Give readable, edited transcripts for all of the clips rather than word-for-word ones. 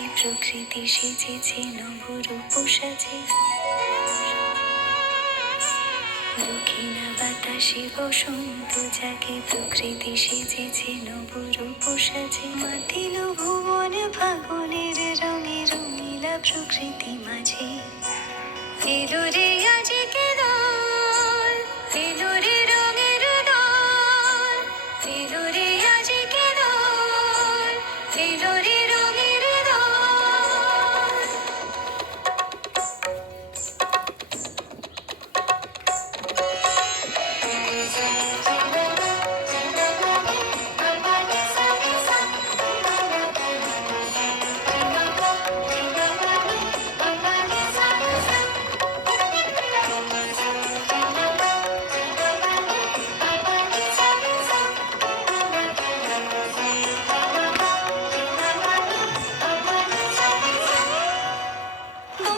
জাগে প্রকৃতি সেজেছে নবরূপ সাজে, দক্ষিণা বাতাসে বসন্ত জাগে প্রকৃতি সেজেছে নবরূপ সাজে, মাতিল ভুবন ফাগুনের রঙে রঙিলা প্রকৃতি মাঝে। এলো রে আজকে দোল, এলো রে রঙের দোল, এলো রে আজকে দোল, এলো রে রঙের দোল।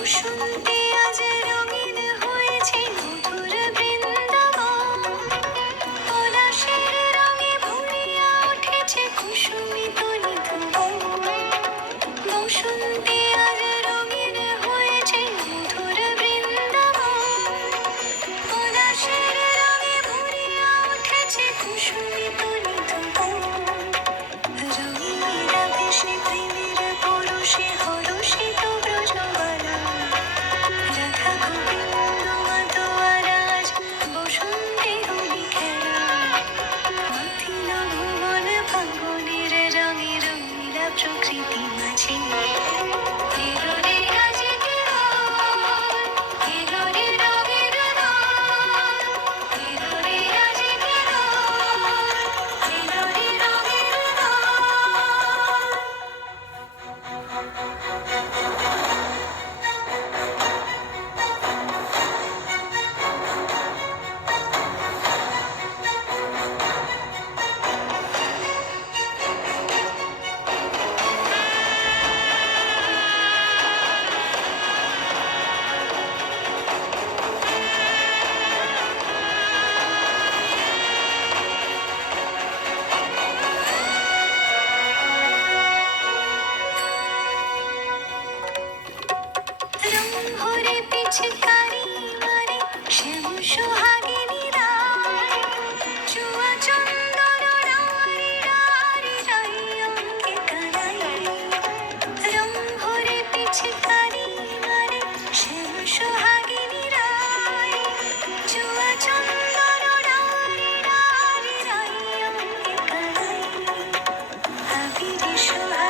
বসন্তে আজ রঙিন হয়েছে মধুর বৃন্দাবন, পলাশের রঙে ভরিয়া উঠেছে কুসুমিত নিধুবন। বসন্তে আজ রঙিন হয়েছে মধুর বৃন্দাবন, পলাশের রঙে ভরিয়া উঠেছে কুসুমিত নিধুবন। রঙিন আবেশে প্রেমের পরশে হরষিত ব্রজবালা, রাধা গোবিন্দ মাতোয়ারা আজ বসন্তে হোলি খেলা। মাতিল ভুবন ফাগুনের রঙে রঙিলা প্রকৃতি মাঝে। এলো রে আজকে দোল, এলো রে রঙের দোল, এলো রে আজকে দোল, এলো রে রঙের দোল। রং ভরে পিচকারি মারে শ্যাম সোহাগিনী রায়, চুয়া চন্দন রারি রারি রাই অঙ্কে কারাই। রং ভরে পিচকারি মারে শ্যাম সোহাগিনী রায়, চুয়া চন্দন রারি রারি রাই অঙ্কে কারাই। আবির সোহাগ